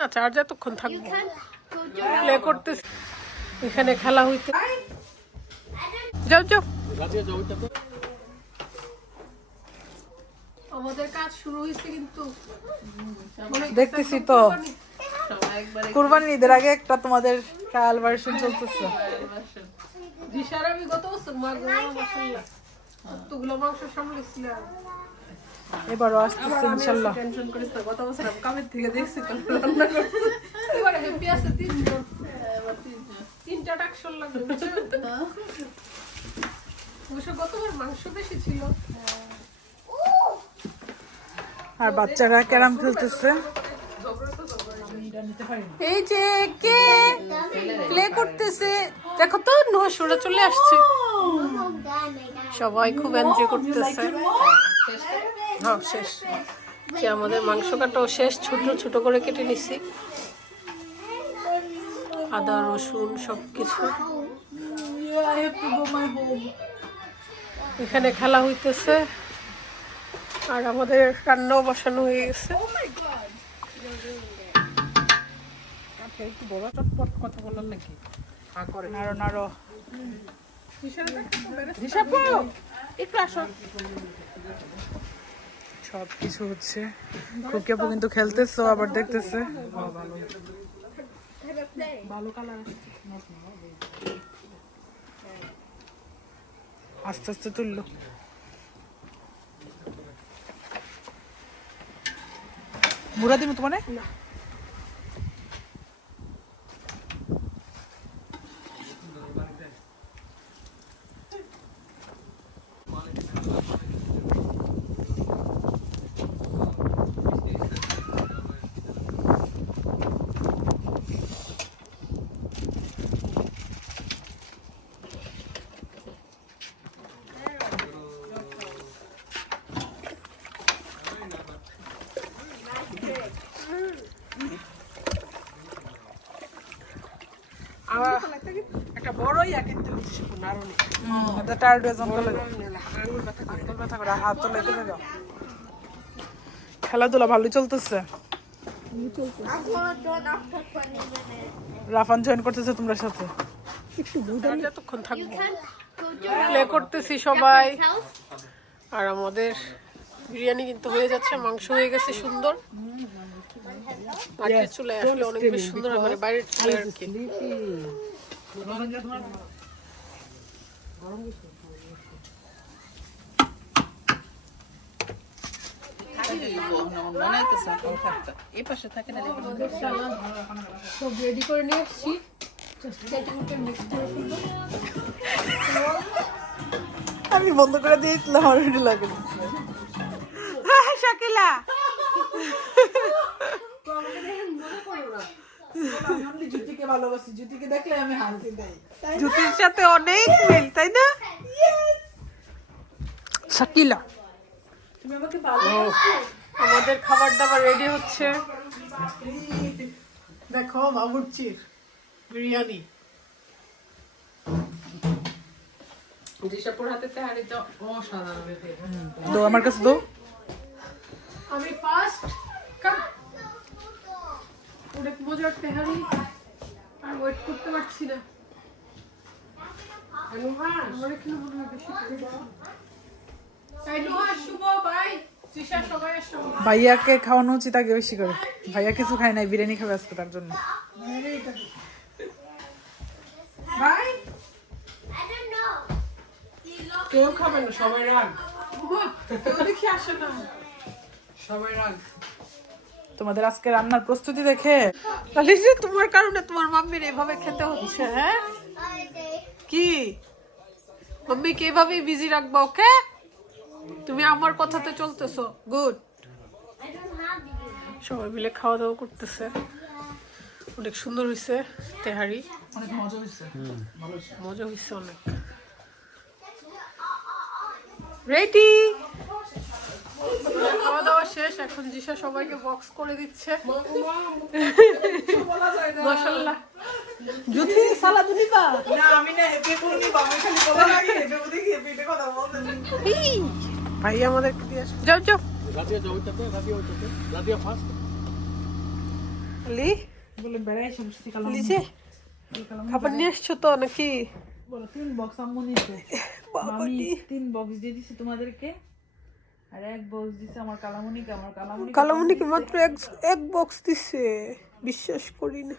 না চার্জ এতক্ষণ থাকব। প্লে করতেছি। এখানে খেলা হইতে যাও যাও। আমাদের কাজ শুরু হয়েছে কিন্তু দেখতেছি তো। কুরবানি ঈদের আগে একটা তোমাদের ট্রায়াল ভার্সন চলতেছে। দিশার আমি গত বছর মাংস সামলেছিলাম? এবারও আসতেছে ইনশাল্লাহ। টেনশন করিস না গত বছর আমি কামের থেকে দেখছি তো রান্না করছি এবারে হ্যাপি আছে তিনটা টাকশন লাগবে বুঝছ? অবশ্য গতবার মাংস বেশি ছিল। আর বাচ্চারা ক্যারাম খেলতেছে। এই যে কে? প্লে করতেছে। দেখো তো নহসুরা চলে আসছে। সবাই খুব এনজয় করতেছে। হ্যাঁ শেষ। যে আমাদের মাংস কাটাও শেষ ছোট ছোট করে কেটে নিছি। আদা রসুন সব কিছু এখানে খেলা হইতেছে। আর আমাদের রান্নাও বসানো হয়ে গেছে। একটু বড় চটপট কথা বলার নাকি? হা করে। নাড়ো নাড়ো। একটু আসো। সব কিছু হচ্ছে খুকিয়াপু কিন্তু খেলতেছে আবার দেখতেছে। আস্তে আস্তে তুললো। মুরাদিম দিমু তোমার একটা বড়ই আগে তো নারণে এটা টায়ার্ড যান তাহলে ব্যথা করে আঙ্গুল ব্যথা করে হাত তো লেগে যাবে খেলাধুলা ভালোই চলতেছে। রাফান জয়েন করতেছে তোমরা সাথে। আর যতক্ষণ থাকব। প্লে করতেছি সবাই। আর আমাদের বিরিয়ানি কিন্তু হয়ে যাচ্ছে মাংস হয়ে গেছে সুন্দর। চুলে আসলে অনেক বেশি সুন্দর মানে বাইরের চুলে আর কি। সব রেডি করে নিয়ে। আমি বন্ধ করে দিয়েছিলাম অলরেডি লাগে শাকিলা জুতিকে ভালোবাসি। জুতিকে দেখলে আমি হাসি দেই। জুতির সাথে অনেক মিল তাই না? শাকিলা। তুমি আমাকে আমাদের খাবার দাবার রেডি হচ্ছে। দেখো বাবুর্চির বিরিয়ানি। তো আমার কাছে দো আমি ফার্স্ট কাম অনেক মজার তেহারি আর ওয়েট করতে পারছি না। আমার এখানে মনে হয় বেশি। ভাইয়াকে খাওয়ানো উচিত আগে বেশি করে। ভাইয়া কিছু খায় নাই বিরিয়ানি খাবে আজকে তার জন্য। কেউ খাবে না সবাই রাগ। দেখি আসে না। সবাই রাগ। তোমাদের আজকে রান্নার প্রস্তুতি দেখে? তাহলে যে তোমার কারণে তোমার মাম্মির এভাবে খেতে হচ্ছে হ্যাঁ? কি? মাম্মিকে এভাবেই বিজি রাখব ওকে? তুমি আমার কথাতে চলতেছো গুড সবাই মিলে খাওয়া দাওয়া করতেছে। অনেক সুন্দর হয়েছে তেহারি। অনেক মজা হয়েছে মজা হয়েছে অনেক। রেডি এখন জিসা সবাইকে বক্স করে দিচ্ছে। না। আমি না হেপি খালি লাগে হেপি কথা বলতে ভাই দিয়ে যাও যাও। যাও লি। বলে বেড়াই কালাম খাবার নিয়ে আসছো তো নাকি? বলো তিন বক্স আম্মু নিতে বাবা আমি রে। তিন বক্স দিয়ে দিছি তোমাদেরকে। এক বক্স দিছে আমার কালামুনিকে আমার কালামুনি কালামুনিকে মাত্র এক এক বক্স দিছে। বিশ্বাস করি না।